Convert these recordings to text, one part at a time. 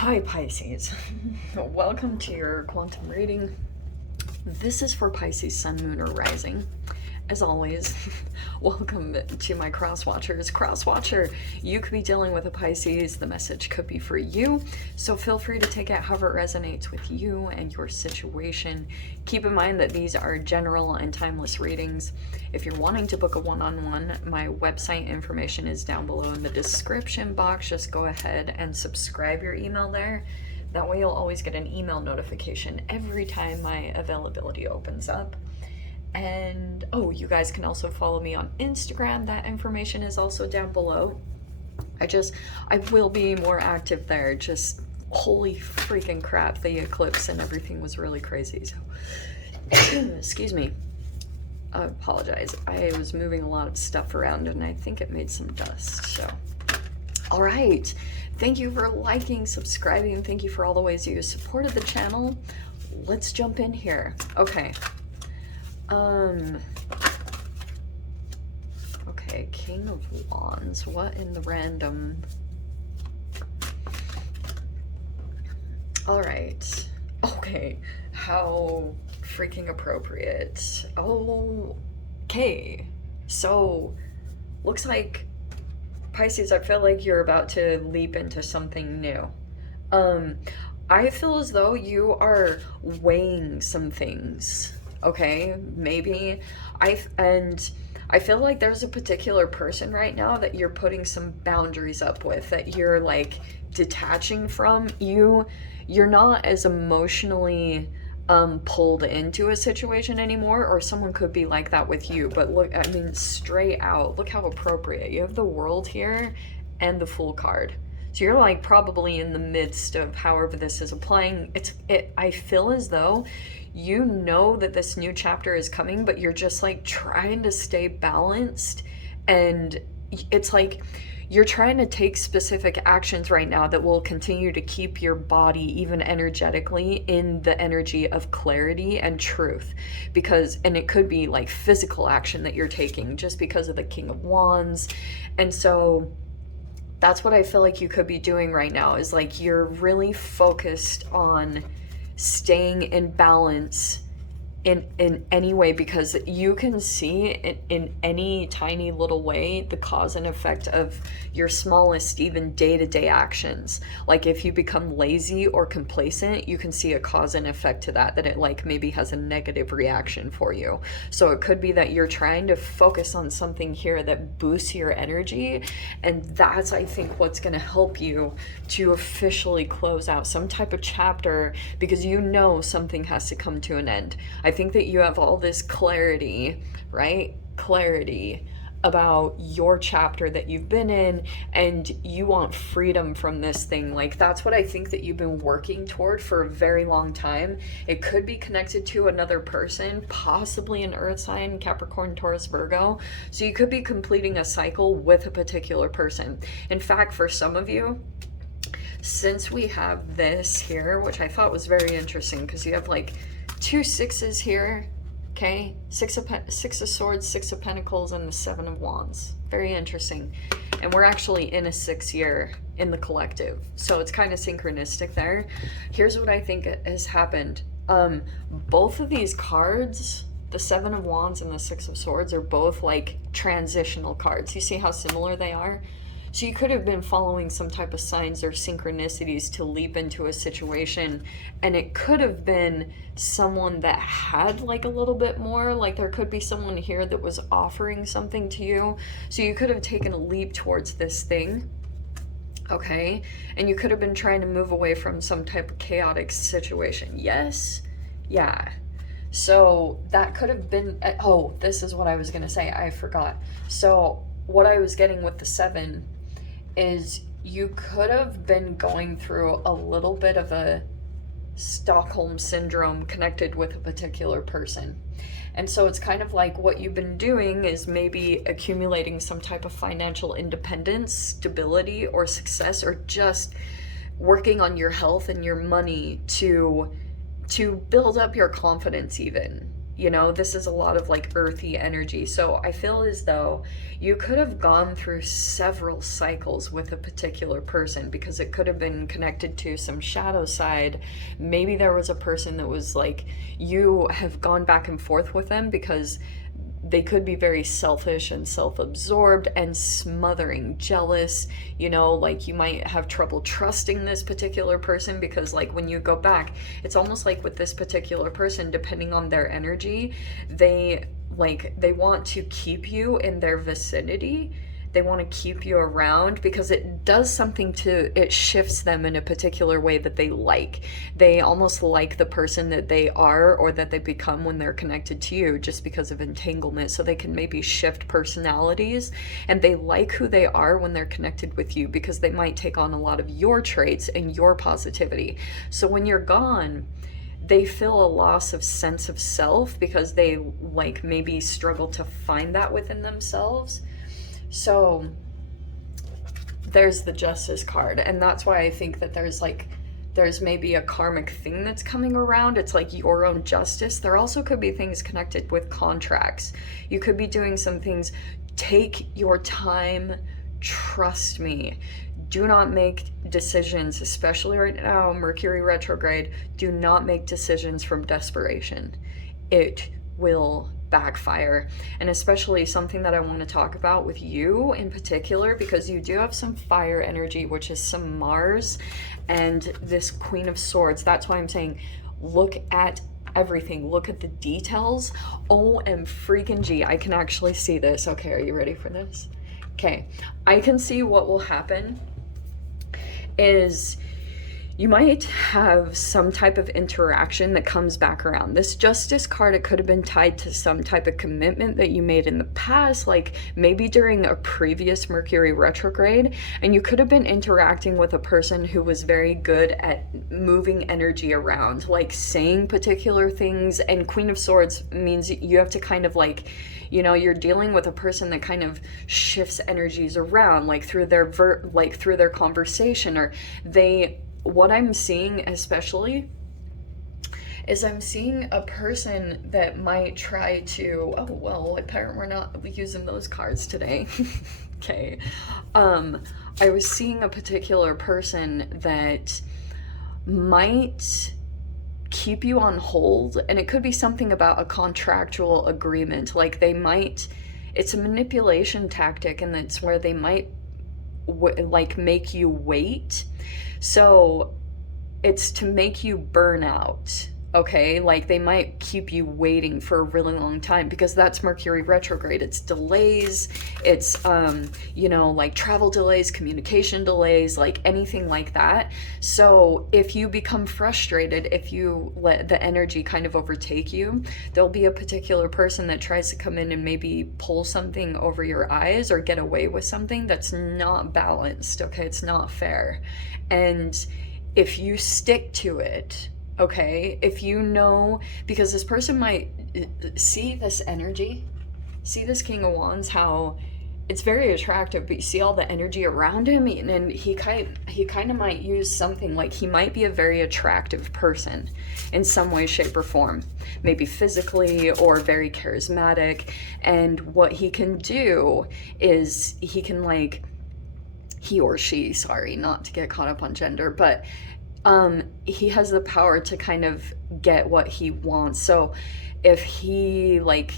Hi Pisces, welcome to your quantum reading. This is for Pisces Sun, Moon, or Rising. As always, welcome to my cross-watchers. Cross-watcher, you could be dealing with a Pisces. The message could be for you, so feel free to take it however it resonates with you and your situation. Keep in mind that these are general and timeless readings. If you're wanting to book a one-on-one, my website information is down below in the description box. Just go ahead and subscribe your email there. That way you'll always get an email notification every time my availability opens up. And oh, you guys can also follow me on Instagram. That information is also down below. I will be more active there. Just holy freaking crap, the eclipse and everything was really crazy. So excuse me. I apologize. I was moving a lot of stuff around and I think it made some dust. So all right. Thank you for liking, subscribing. Thank you for all the ways you supported the channel. Let's jump in here. Okay. Okay, King of Wands. What in the random? All right. Okay. How freaking appropriate. Oh, okay. So, looks like Pisces, I feel like you're about to leap into something new. I feel as though you are weighing some things. Okay, maybe I feel like there's a particular person right now that you're putting some boundaries up with, that you're like detaching from. You're not as emotionally pulled into a situation anymore, or someone could be like that with you. But look, I mean, straight out, look how appropriate. You have the World here and the Fool card. So you're like probably in the midst of however this is applying. I feel as though you know that this new chapter is coming, but you're just like trying to stay balanced. And it's like you're trying to take specific actions right now that will continue to keep your body, even energetically, in the energy of clarity and truth. And it could be like physical action that you're taking just because of the King of Wands. And so that's what I feel like you could be doing right now, is like you're really focused on staying in balance in any way, because you can see in any tiny little way the cause and effect of your smallest, even day-to-day actions. Like if you become lazy or complacent, you can see a cause and effect to that it like maybe has a negative reaction for you. So it could be that you're trying to focus on something here that boosts your energy, and that's, I think, what's going to help you to officially close out some type of chapter, because you know something has to come to an end. I think that you have all this clarity, right? Clarity about your chapter that you've been in, and you want freedom from this thing. Like that's what I think that you've been working toward for a very long time. It could be connected to another person, possibly an earth sign, Capricorn, Taurus, Virgo. So you could be completing a cycle with a particular person. In fact, for some of you, since we have this here, which I thought was very interesting, because you have like 2 sixes here, okay? Six of Swords, 6 of Pentacles, and the 7 of Wands. Very interesting. And we're actually in a 6 year in the collective, so it's kind of synchronistic there. Here's what I think has happened. Both of these cards, the 7 of Wands and the 6 of Swords, are both like transitional cards. You see how similar they are? So you could have been following some type of signs or synchronicities to leap into a situation, and it could have been someone that had like a little bit more, like there could be someone here that was offering something to you. So you could have taken a leap towards this thing, okay? And you could have been trying to move away from some type of chaotic situation. Yes? Yeah. So that could have been, oh, this is what I was gonna say, I forgot. So what I was getting with the 7 is you could have been going through a little bit of a Stockholm syndrome connected with a particular person. And so it's kind of like what you've been doing is maybe accumulating some type of financial independence, stability, or success, or just working on your health and your money to build up your confidence even. You know, this is a lot of like earthy energy. So I feel as though you could have gone through several cycles with a particular person, because it could have been connected to some shadow side. Maybe there was a person that was like, you have gone back and forth with them because they could be very selfish and self-absorbed and smothering jealous. You know, like you might have trouble trusting this particular person, because like when you go back, it's almost like with this particular person, depending on their energy, they want to keep you in their vicinity. They want to keep you around because it does something to, it shifts them in a particular way that they like. They almost like the person that they are or that they become when they're connected to you, just because of entanglement. So they can maybe shift personalities, and they like who they are when they're connected with you, because they might take on a lot of your traits and your positivity. So when you're gone, they feel a loss of sense of self, because they like maybe struggle to find that within themselves. So there's the Justice card, and that's why I think that there's maybe a karmic thing that's coming around. It's like your own justice. There also could be things connected with contracts. You could be doing some things. Take your time, trust me. Do not make decisions, especially right now, Mercury retrograde. Do not make decisions from desperation. It will backfire. And especially something that I want to talk about with you in particular, because you do have some fire energy, which is some Mars and this Queen of Swords. That's why I'm saying look at everything, look at the details. OM freaking G, I can actually see this. Okay, are you ready for this? Okay, I can see what will happen is you might have some type of interaction that comes back around. This Justice card, it could have been tied to some type of commitment that you made in the past, like maybe during a previous Mercury retrograde, and you could have been interacting with a person who was very good at moving energy around, like saying particular things. And Queen of Swords means you have to kind of like, you know, you're dealing with a person that kind of shifts energies around, like through their through their conversation, or what I'm seeing especially is I'm seeing a person that might try to, oh, well, apparently we're not using those cards today. Okay. I was seeing a particular person that might keep you on hold, and it could be something about a contractual agreement. Like it's a manipulation tactic, and it's where they might like make you wait. So it's to make you burn out. Okay, like they might keep you waiting for a really long time, because that's Mercury retrograde. It's delays, it's you know, like travel delays, communication delays, like anything like that. So if you become frustrated, if you let the energy kind of overtake you, there'll be a particular person that tries to come in and maybe pull something over your eyes or get away with something that's not balanced. Okay, it's not fair. And if you stick to it, okay, if you know, because this person might see this energy, see this King of Wands, how it's very attractive, but you see all the energy around him, and he kind of might use something like, he might be a very attractive person in some way, shape, or form, maybe physically or very charismatic. And what he can do is he can like, he or she, sorry, not to get caught up on gender, but he has the power to kind of get what he wants. So if he like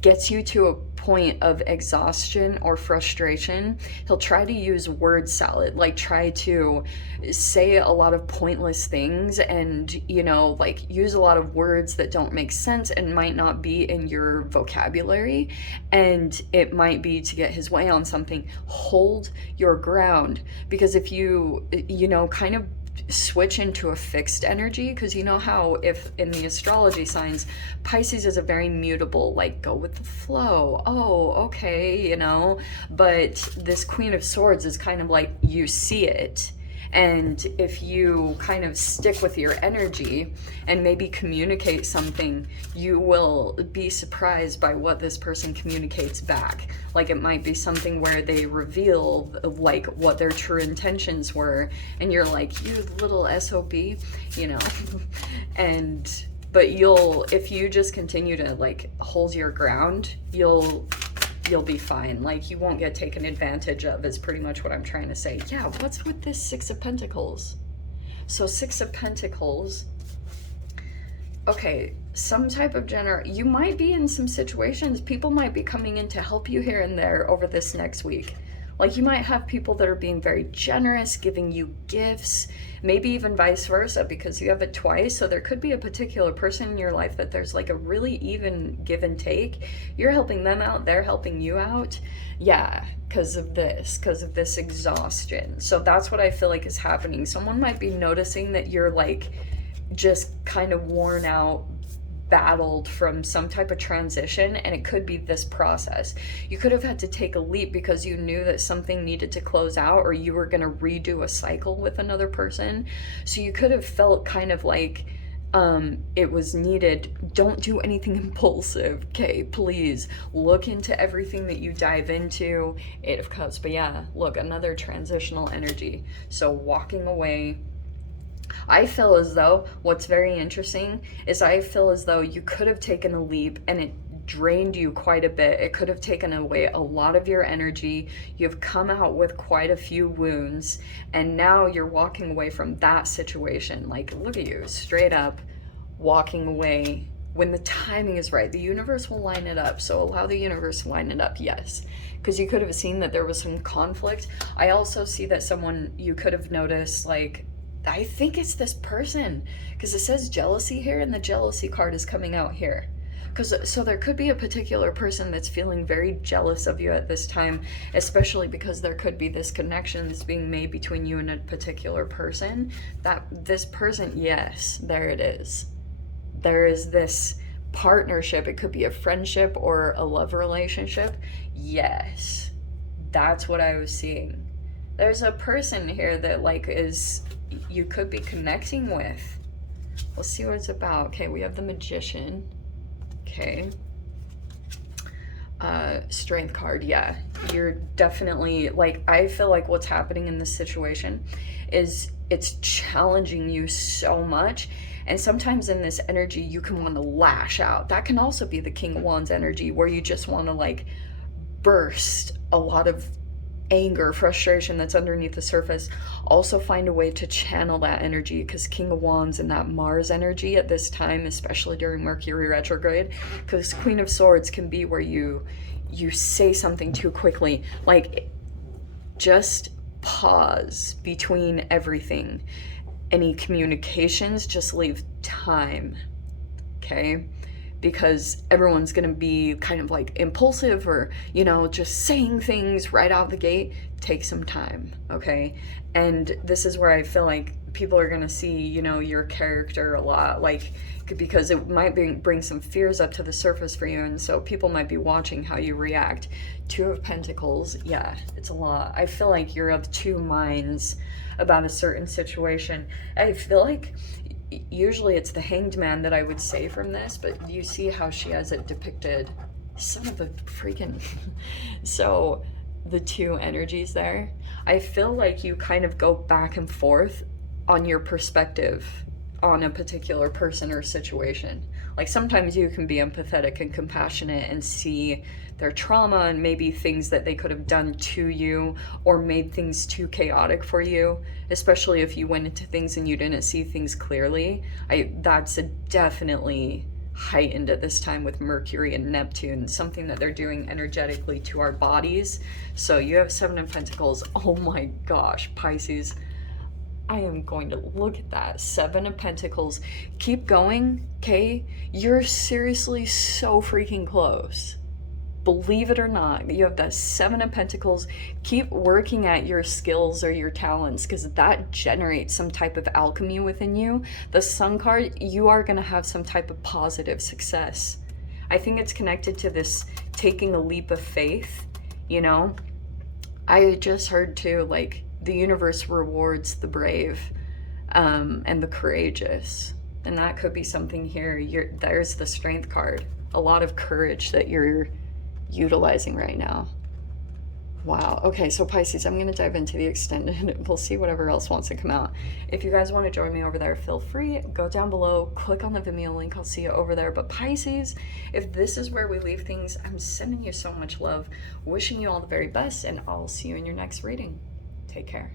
gets you to a point of exhaustion or frustration, he'll try to use word salad, like try to say a lot of pointless things, and, you know, like use a lot of words that don't make sense and might not be in your vocabulary, and it might be to get his way on something. Hold your ground, because if you know, kind of switch into a fixed energy, because you know how if in the astrology signs, Pisces is a very mutable, like go with the flow, oh okay, you know, but this Queen of Swords is kind of like you see it, and if you kind of stick with your energy and maybe communicate something, you will be surprised by what this person communicates back. Like it might be something where they reveal like what their true intentions were, and you're like, you little SOB, you know. And But if you just continue to like hold your ground, you'll be fine. Like, you won't get taken advantage of, is pretty much what I'm trying to say. Yeah, what's with this Six of Pentacles? So Six of Pentacles, okay, some type of you might be in some situations, people might be coming in to help you here and there over this next week. Like, you might have people that are being very generous, giving you gifts, maybe even vice versa, because you have it twice. So there could be a particular person in your life that there's like a really even give and take. You're helping them out, they're helping you out. Yeah, because of this exhaustion. So that's what I feel like is happening. Someone might be noticing that you're like just kind of worn out, battled from some type of transition, and it could be this process. You could have had to take a leap because you knew that something needed to close out, or you were going to redo a cycle with another person. So you could have felt kind of like it was needed. Don't do anything impulsive, okay? Please look into everything that you dive into. Eight of Cups. But yeah, look, another transitional energy. So walking away. I feel as though what's very interesting is I feel as though you could have taken a leap and it drained you quite a bit. It could have taken away a lot of your energy. You've come out with quite a few wounds, and now you're walking away from that situation. Like, look at you, straight up walking away when the timing is right. The universe will line it up. So allow the universe to line it up, yes. Because you could have seen that there was some conflict. I also see that you could have noticed, like, I think it's this person, because it says jealousy here, and the jealousy card is coming out here. So there could be a particular person that's feeling very jealous of you at this time, especially because there could be this connection that's being made between you and a particular person. That this person, yes, there it is. There is this partnership. It could be a friendship or a love relationship. Yes, that's what I was seeing. There's a person here that like you could be connecting with. We'll see what it's about. Okay, we have the Magician. Okay. Strength card. Yeah, you're definitely, like, I feel like what's happening in this situation is it's challenging you so much. And sometimes in this energy, you can want to lash out. That can also be the King of Wands energy, where you just want to like burst a lot of anger, frustration that's underneath the surface. Also find a way to channel that energy, because King of Wands and that Mars energy at this time, especially during Mercury retrograde, because Queen of Swords can be where you say something too quickly. Like, just pause between everything. Any communications, just leave time, okay? Because everyone's gonna be kind of like impulsive, or, you know, just saying things right out the gate. Take some time, okay? And this is where I feel like people are gonna see, you know, your character a lot, like, because it might bring some fears up to the surface for you, and so people might be watching how you react. Two of Pentacles, yeah, it's a lot. I feel like you're of two minds about a certain situation. I feel like usually it's the Hanged Man that I would say from this, but you see how she has it depicted. Son of a freaking... So the two energies there, I feel like you kind of go back and forth on your perspective on a particular person or situation. Like, sometimes you can be empathetic and compassionate and see their trauma and maybe things that they could have done to you or made things too chaotic for you, especially if you went into things and you didn't see things clearly. That's definitely heightened at this time with Mercury and Neptune, something that they're doing energetically to our bodies. So you have Seven of Pentacles. Oh my gosh, Pisces. I am going to look at that. Seven of Pentacles. Keep going, okay? You're seriously so freaking close. Believe it or not, you have the Seven of Pentacles. Keep working at your skills or your talents, because that generates some type of alchemy within you. The Sun card, you are going to have some type of positive success. I think it's connected to this taking a leap of faith, you know? I just heard too, like, the universe rewards the brave and the courageous. And that could be something here. There's the Strength card. A lot of courage that you're utilizing right now. Wow. Okay, so Pisces, I'm going to dive into the extended. We'll see whatever else wants to come out. If you guys want to join me over there, feel free. Go down below, click on the Vimeo link. I'll see you over there. But Pisces, if this is where we leave things, I'm sending you so much love, wishing you all the very best, and I'll see you in your next reading. Take care.